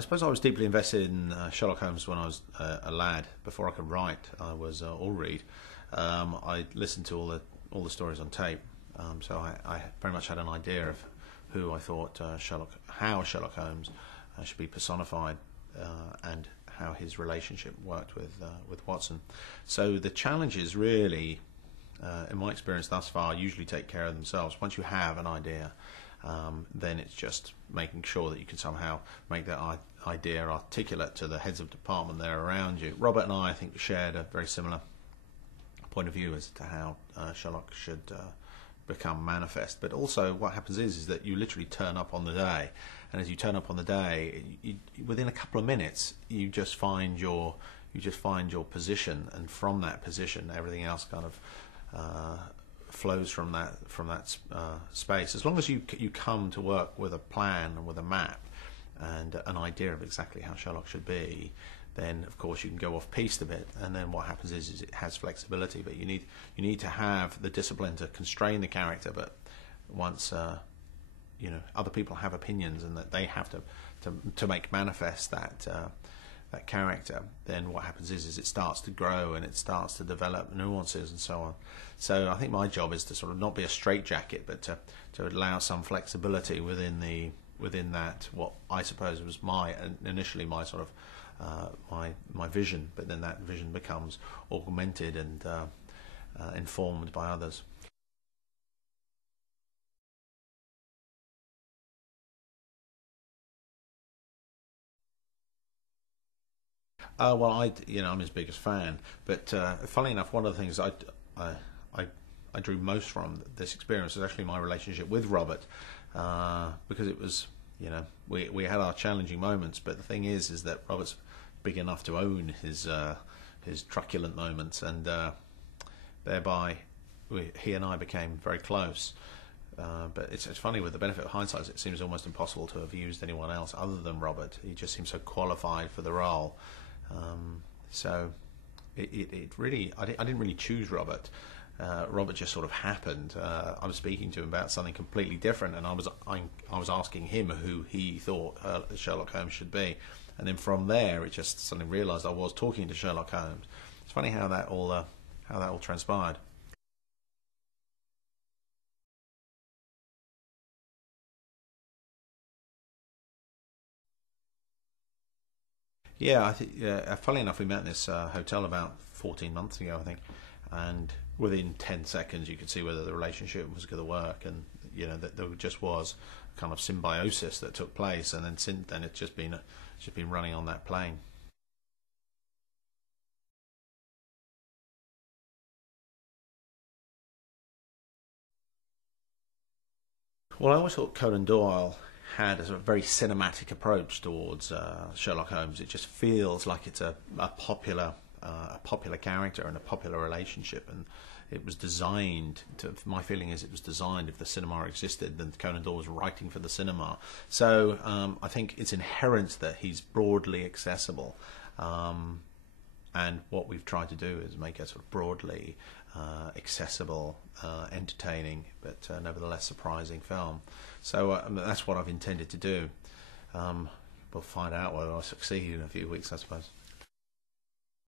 I suppose I was deeply invested in Sherlock Holmes when I was a lad. Before I could write, I was or read. I listened to all the stories on tape, so I very much had an idea of who I thought how Sherlock Holmes should be personified, and how his relationship worked with Watson. So the challenges really, in my experience thus far, usually take care of themselves. Once you have an idea, then it's just making sure that you can somehow make that idea articulate to the heads of department there around you. Robert and I think, shared a very similar point of view as to how Sherlock should become manifest. But also what happens is that you literally turn up on the day, and as you turn up on the day, within a couple of minutes you just find your position, and from that position everything else kind of flows from that space. As long as you come to work with a plan and with a map and an idea of exactly how Sherlock should be, then of course you can go off piste a bit, and then what happens is it has flexibility. But you need to have the discipline to constrain the character. But once other people have opinions and that they have to make manifest that character, then what happens is it starts to grow and it starts to develop nuances and so on. So I think my job is to sort of not be a straitjacket, but to allow some flexibility within that, what I suppose was initially my sort of my vision, but then that vision becomes augmented and informed by others. Well, I'm his biggest fan, but funnily enough, one of the things I, I drew most from this experience is actually my relationship with Robert, because it was, we had our challenging moments, but the thing is that Robert's big enough to own his truculent moments, and thereby he and I became very close. But it's funny, with the benefit of hindsight, it seems almost impossible to have used anyone else other than Robert. He just seems so qualified for the role. So it really, I didn't really choose Robert. Robert just sort of happened. I was speaking to him about something completely different, and I was asking him who he thought Sherlock Holmes should be, and then from there it just suddenly realised I was talking to Sherlock Holmes. It's funny how that all transpired. Yeah, I think. Yeah, funnily enough, we met in this hotel about 14 months ago, I think, and within 10 seconds you could see whether the relationship was going to work, and that there just was a kind of symbiosis that took place, and then since then it's just been running on that plane. Well, I always thought Conan Doyle had a sort of very cinematic approach towards Sherlock Holmes. It just feels like it's a popular character and a popular relationship, and it was designed to. My feeling is it was designed. If the cinema existed, then Conan Doyle was writing for the cinema. So I think it's inherent that he's broadly accessible. And what we've tried to do is make a sort of broadly accessible, entertaining, but nevertheless surprising film. So that's what I've intended to do. We'll find out whether I succeed in a few weeks, I suppose.